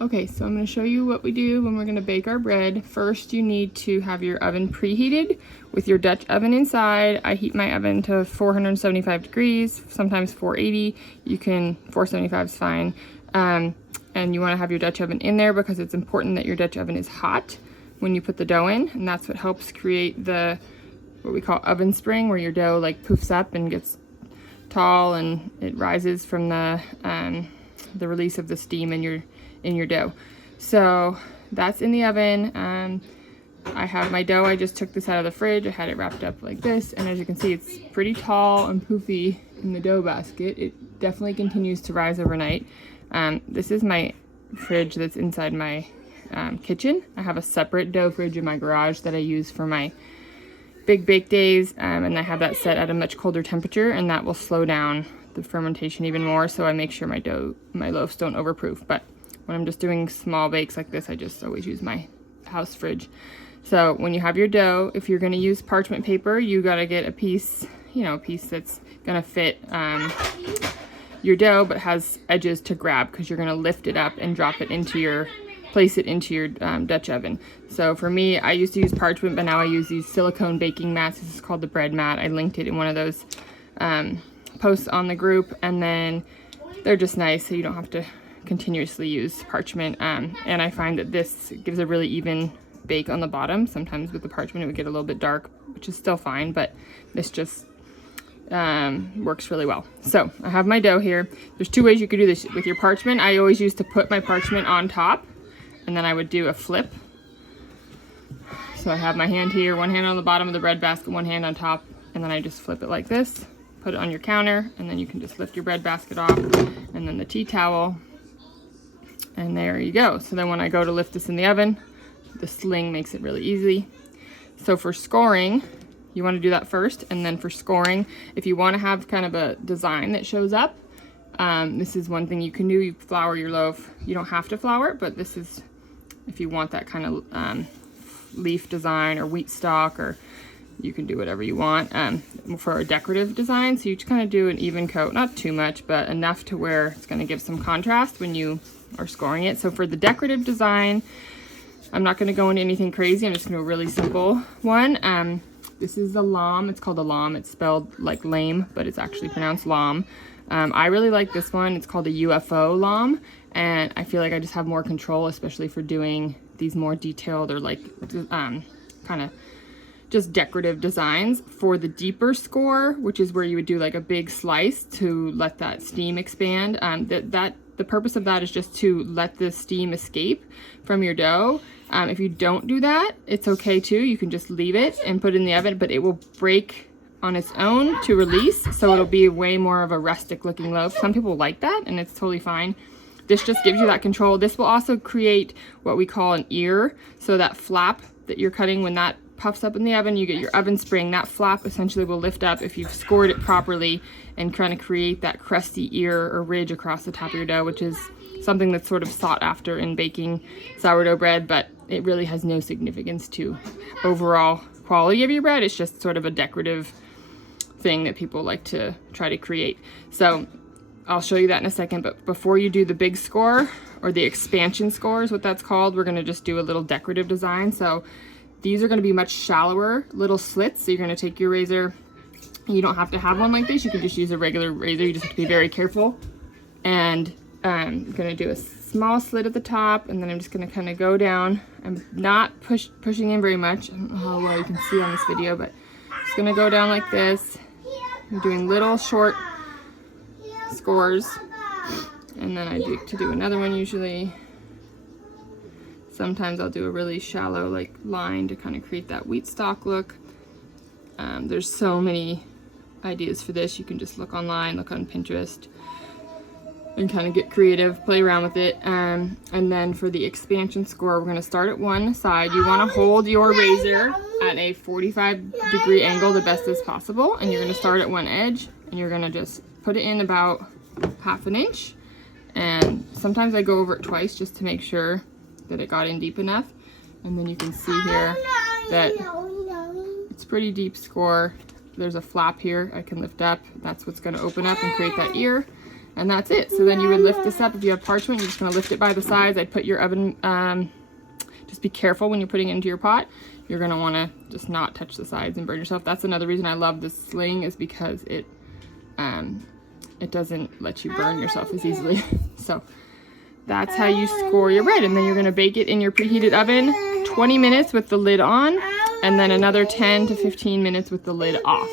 Okay, so I'm going to show you what we do when we're going to bake our bread. First, you need to have your oven preheated with your Dutch oven inside. I heat my oven to 475 degrees, sometimes 480. 475 is fine. And you want to have your Dutch oven in there because it's important that your Dutch oven is hot when you put the dough in, and that's what helps create what we call oven spring, where your dough like poofs up and gets tall and it rises from the release of the steam in your dough. So that's in the oven. I have my dough. I just took this out of the fridge. I had it wrapped up like this, and as you can see, it's pretty tall and poofy in the dough basket. It definitely continues to rise overnight. This is my fridge that's inside my kitchen. I have a separate dough fridge in my garage that I use for my big bake days, and I have that set at a much colder temperature, and that will slow down the fermentation even more, so I make sure my loaves don't overproof. But when I'm just doing small bakes like this, I just always use my house fridge. So when you have your dough, if you're going to use parchment paper, you got to get a piece that's going to fit your dough but has edges to grab, because you're going to lift it up and drop it place it into your Dutch oven. So for me, I used to use parchment, but now I use these silicone baking mats. This is called the bread mat. I linked it in one of those posts on the group, and then they're just nice, so you don't have to continuously use parchment. And I find that this gives a really even bake on the bottom. Sometimes with the parchment it would get a little bit dark, which is still fine, but this just works really well. So I have my dough here. There's two ways you could do this with your parchment. I always used to put my parchment on top, and then I would do a flip. So I have my hand here, one hand on the bottom of the bread basket, one hand on top, and then I just flip it like this, put it on your counter, and then you can just lift your bread basket off, and then the tea towel, and there you go. So then when I go to lift this in the oven, the sling makes it really easy. So for scoring, you want to do that first, and then for scoring, if you want to have kind of a design that shows up, this is one thing you can do. You flour your loaf. You don't have to flour it, but this is if you want that kind of leaf design or wheat stalk, or you can do whatever you want for a decorative design. So you just kind of do an even coat, not too much, but enough to where it's going to give some contrast when you are scoring it. So for the decorative design, I'm not going to go into anything crazy. I'm just going to do a really simple one. This is the lam. It's called a lam. It's spelled like lame, but it's actually pronounced lam. I really like this one. It's called a UFO lam, and I feel like I just have more control, especially for doing these more detailed or like kind of just decorative designs. For the deeper score, which is where you would do like a big slice to let that steam expand, the purpose of that is just to let the steam escape from your dough. If you don't do that, it's okay too. You can just leave it and put it in the oven, but it will break on its own to release, so it'll be way more of a rustic looking loaf. Some people like that, and it's totally fine. This just gives you that control. This will also create what we call an ear. So that flap that you're cutting, when that puffs up in the oven, you get your oven spring. That flap essentially will lift up if you've scored it properly and kind of create that crusty ear or ridge across the top of your dough, which is something that's sort of sought after in baking sourdough bread, but it really has no significance to overall quality of your bread. It's just sort of a decorative thing that people like to try to create. So I'll show you that in a second, but before you do the big score, or the expansion score is what that's called, we're going to just do a little decorative design. So these are going to be much shallower little slits. So you're going to take your razor. You don't have to have one like this. You can just use a regular razor. You just have to be very careful. And I'm going to do a small slit at the top, and then I'm just going to kind of go down. I'm not pushing in very much. I don't know how well you can see on this video, but just going to go down like this. I'm doing little short scores, and then I do another one usually. Sometimes I'll do a really shallow like line to kind of create that wheat stalk look. There's so many ideas for this. You can just look online, look on Pinterest, and kind of get creative, play around with it. And then for the expansion score, we're going to start at one side. You want to hold your razor at a 45-degree angle the best as possible, and you're going to start at one edge, and you're going to just put it in about half an inch. And sometimes I go over it twice just to make sure that it got in deep enough. And then you can see here that it's pretty deep score. There's a flap here I can lift up. That's what's going to open up and create that ear. And that's it. So then you would lift this up. If you have parchment, you're just gonna lift it by the sides. I'd put your oven, just be careful when you're putting it into your pot. You're gonna wanna just not touch the sides and burn yourself. That's another reason I love this sling, is because it doesn't let you burn yourself as easily. So that's how you score your bread. And then you're gonna bake it in your preheated oven 20 minutes with the lid on, and then another 10 to 15 minutes with the lid off.